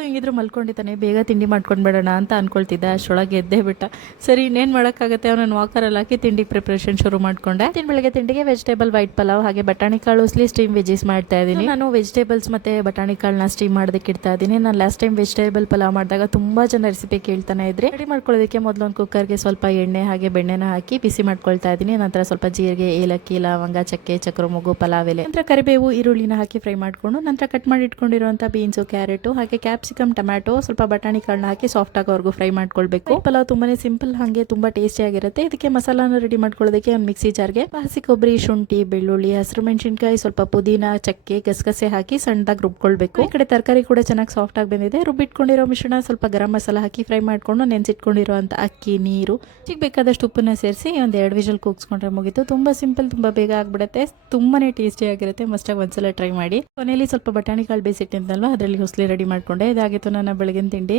ಹೆಂಗಿದ್ರು ಮಲ್ಕೊಂಡಿದ್ದಾನೆ, ಬೇಗ ತಿಂಡಿ ಮಾಡ್ಕೊಂಡ್ಬೇಡೋಣ ಅಂತ ಅನ್ಕೊಳ್ತಿದ್ದೆ. ಅಷ್ಟೊಳಗೆ ಎದ್ದೇ ಬಿಟ್ಟ. ಸರಿ ಇನ್ನೇನು ಮಾಡೋಕ್ಕಾಗುತ್ತೆ, ಅವನನ್ನು ವಾಕರಲ್ಲಿ ಹಾಕಿ ತಿಂಡಿ ಪ್ರಿಪ್ರೇಷನ್ ಶುರು ಮಾಡ್ಕೊಂಡೆ. ಬೆಳಗ್ಗೆ ತಿಂಡಿಗೆ ವೆಜಿಟೇಬಲ್ ವೈಟ್ ಪಲಾವ್ ಹಾಗೆ ಬಟಾಣಿ ಕಾಳು ಸ್ಟೀಮ್ ವೆಜೀಸ್ ಮಾಡ್ತಾ ಇದ್ದೀನಿ. ನಾನು ವೆಜಿಟೇಬಲ್ಸ್ ಮತ್ತೆ ಬಟಾಣಿ ಕಾಳನ್ನ ಸ್ಟೀಮ್ ಮಾಡೋದಕ್ಕೆ ಇಡ್ತಾ ಇದ್ದೀನಿ. ನಾನು ಲಾಸ್ಟ್ ಟೈಮ್ ವೆಜಿಟೇಬಲ್ ಪಲಾವ್ ಮಾಡಿದಾಗ ತುಂಬಾ ಜನ ರೆಸಿಪಿ ಕೇಳ್ತಾನೆ ಇದ್ರೆ. ರೆಡಿ ಮಾಡ್ಕೊಳ್ಳೋದಕ್ಕೆ ಮೊದಲು ಒಂದು ಕುಕ್ಕರ್ಗೆ ಸ್ವಲ್ಪ ಎಣ್ಣೆ ಹಾಗೆ ಬೆಣ್ಣೆನ ಹಾಕಿ ಬಿಸಿ ಮಾಡ್ಕೊಳ್ತಾ ಇದ್ದೀನಿ. ನಂತರ ಸ್ವಲ್ಪ ಜೀರಿಗೆ, ಏಲಕ್ಕಿ, ಲವಂಗ, ಚಕ್ಕೆ, ಚಕ್ರ ಮೊಗ್ಗು, ಪಲಾವ್ ಎಲೆ, ನಂತರ ಕರಿಬೇವು, ಈರುಳ್ಳಿನ ಹಾಕಿ ಫ್ರೈ ಮಾಡ್ಕೊಂಡು ನಂತರ ಕಟ್ ಮಾಡಿ ಇಟ್ಕೊಂಡಿರುವಂತ ಬೀನ್ಸು, ಕ್ಯಾರೆಟ್ ಹಾಗೆ ಕ್ಯಾಪ್ಸಿಕಮ್, ಟೊಮ್ಯಾಟೊ, ಸ್ವಲ್ಪ ಬಟಾಣಿ ಕಾಳನ್ನ ಹಾಕಿ ಸಾಫ್ಟ್ ಆಗೋವರೆಗೂ ಫ್ರೈ ಮಾಡ್ಕೊಳ್ಬೇಕು. ಪಲಾವ್ ತುಂಬಾನೇ ಸಿಂಪಲ್ ಹಾಗೆ ತುಂಬಾ ಟೇಸ್ಟಿ ಆಗಿರುತ್ತೆ. ಇದಕ್ಕೆ ಮಸಾಲಾನ ರೆಡಿ ಮಾಡ್ಕೊಳ್ಳೋದಕ್ಕೆ ಒಂದು ಮಿಕ್ಸಿ ಜಾರ್ಗೆ ಹಸಿ ಕೊಬ್ಬರಿ, ಶುಂಠಿ, ಬೆಳ್ಳುಳ್ಳಿ, ಹಸಿರು ಮೆಣಸಿನಕಾಯಿ, ಸ್ವಲ್ಪ ಪುದೀನ, ಚಕ್ಕೆ, ಗಸಗಸೆ ಹಾಕಿ ಸಣ್ಣದಾಗಿ ರುಬ್ಕೊಳ್ಬೇಕು. ಈ ಕಡೆ ತರಕಾರಿ ಕೂಡ ಚೆನ್ನಾಗಿ ಸಾಫ್ಟ್ ಆಗಿ ಬಂದಿದೆ. ರುಬ್ಬಿಟ್ಕೊಂಡಿರೋ ಮಿಶ್ರಣ ಸ್ವಲ್ಪ ಗರಂ ಮಸಾಲ ಹಾಕಿ ಫ್ರೈ ಮಾಡ್ಕೊಂಡು ನೆನ್ಸಿಟ್ಕೊಂಡಿರುವಂತ ಅಕ್ಕಿ, ನೀರು, ಬೇಕಾದಷ್ಟು ಉಪ್ಪನ್ನ ಸೇರಿಸಿ ಒಂದು 2 ವಿಷಲ್ ಕೂಗಿಸ್ಕೊಂಡ್ರೆ ಮುಗಿತು. ತುಂಬಾ ಸಿಂಪಲ್, ತುಂಬಾ ಬೇಗ ಆಗ್ಬಿಡುತ್ತೆ, ತುಂಬಾನೇ ಟೇಸ್ಟಿ ಆಗಿರುತ್ತೆ. ಮಸ್ಟಾಗಿ ಒಂದ್ಸಲ ಟ್ರೈ ಮಾಡಿ. ಕೊನೆಯಲ್ಲಿ ಸ್ವಲ್ಪ ಬಟಾಣಿ ಕಾಳು ಬೇಯಿಸಿಟ್ಟಿದ್ದಲ್ವಾ, ಅದರಲ್ಲಿ ಹುಸ್ಲಿ ರೆಡಿ ಮಾಡ್ಕೊಂಡೆ. ಇದಾಗಿತ್ತು ನನ್ನ ಬೆಳಗಿನ ತಿಂಡಿ.